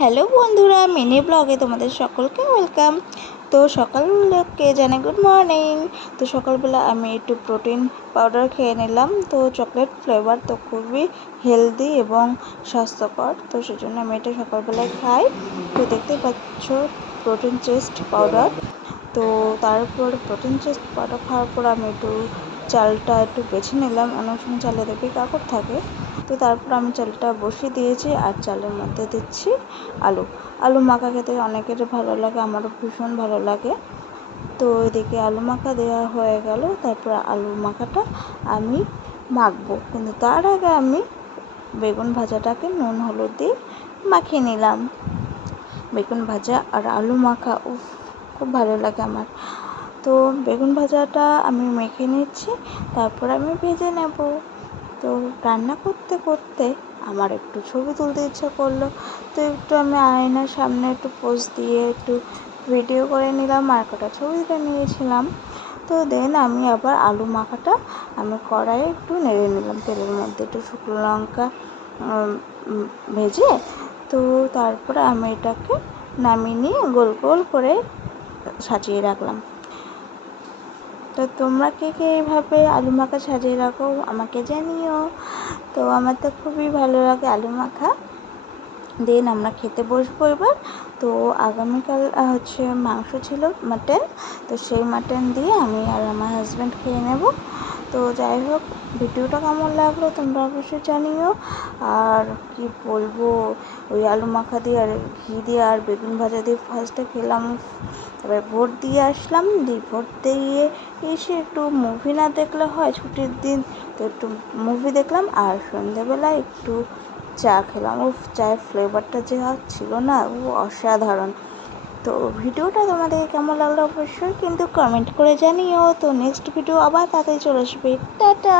Hello বন্ধুরা, mini ব্লগে তোমাদের সকলকে ওয়েলকাম। তো সকালকে জানাই গুড মর্নিং। তো সকালবেলা আমি একটু প্রোটিন পাউডার খেয়ে নিলাম। তো চকলেট ফ্লেভার, তো খুবই হেলদি এবং স্বাস্থ্যকর। তো সেজন্য আমি এটা সকালবেলায় খাই। তো দেখতেই পাচ্ছ প্রোটিন চেস্ট পাউডার। তো তারপর প্রোটিন চেস্ট পাউডার খাওয়ার পর আমি চালটা একটু বেছে নিলাম। অনেক সময় চালে দেখবি কাকড় থাকে। তো তারপর আমি চালটা বসিয়ে দিয়েছি আর চালের মধ্যে দিচ্ছি আলু মাখা। খেতে অনেকের ভালো লাগে, আমারও ভীষণ ভালো লাগে। তো এদিকে আলু মাখা দেওয়া হয়ে গেল। তারপর আলু মাখাটা আমি মাখবো, কিন্তু তার আগে আমি বেগুন ভাজাটাকে নুন হলুদ দিয়ে মাখিয়ে নিলাম। বেগুন ভাজা আর আলু মাখা খুব ভালো লাগে আমার। তো বেগুন ভাজাটা আমি মেখে নিচ্ছি, তারপর আমি ভেজে নেব। তো রান্না করতে করতে আমার একটু ছবি তুলতে ইচ্ছা করলো। তো একটু আমি আয়নার সামনে একটু পোজ দিয়ে একটু ভিডিও করে নিলাম, আর কটা ছবি তুলে নিয়েছিলাম। তো দেন আমি আবার আলু মাখাটা আমি কড়াইয়ে একটু নেড়ে নিলাম তেলের মধ্যে, একটু শুকনো লঙ্কা ভেজে। তো তারপরে আমি এটাকে নামিয়ে নিয়ে গোল গোল করে সাজিয়ে রাখলাম। তো তোমরা কে কে এইভাবে আলু মাখা সাজিয়ে রাখো আমাকে জানিও। তো আমার তো খুবই ভালো লাগে আলু মাখা। দেন আমরা খেতে বসবো এবার। তো আগামীকাল মাংস ছিল, মাটন। তো সেই মাটন দিয়ে আমি আর আমার হাজব্যান্ড খেয়ে নেব। তো যাই হোক, ভিডিওটা কেমন লাগলো তোমরা অবশ্যই জানিও। আর কি বলবো, ওই আলু মাখা দিয়ে আর ঘি দিয়ে আর বেগুন ভাজা দিয়ে ফার্স্টে খেলাম। তারপরে ভোট দিয়ে আসলাম, ভোট দিয়ে এসে একটু মুভি না দেখলে হয়, ছুটির দিন। তো একটু মুভি দেখলাম আর সন্ধ্যেবেলায় একটু চা খেলাম। চায়ের ফ্লেভারটা যে ছিল না, অসাধারণ। তো ভিডিওটা তোমাদের কেমন লাগলো অবশ্যই কিন্তু কমেন্ট করে জানিও। তো নেক্সট ভিডিও আবার তাড়াতাড়ি চলে আসবে। টাটা।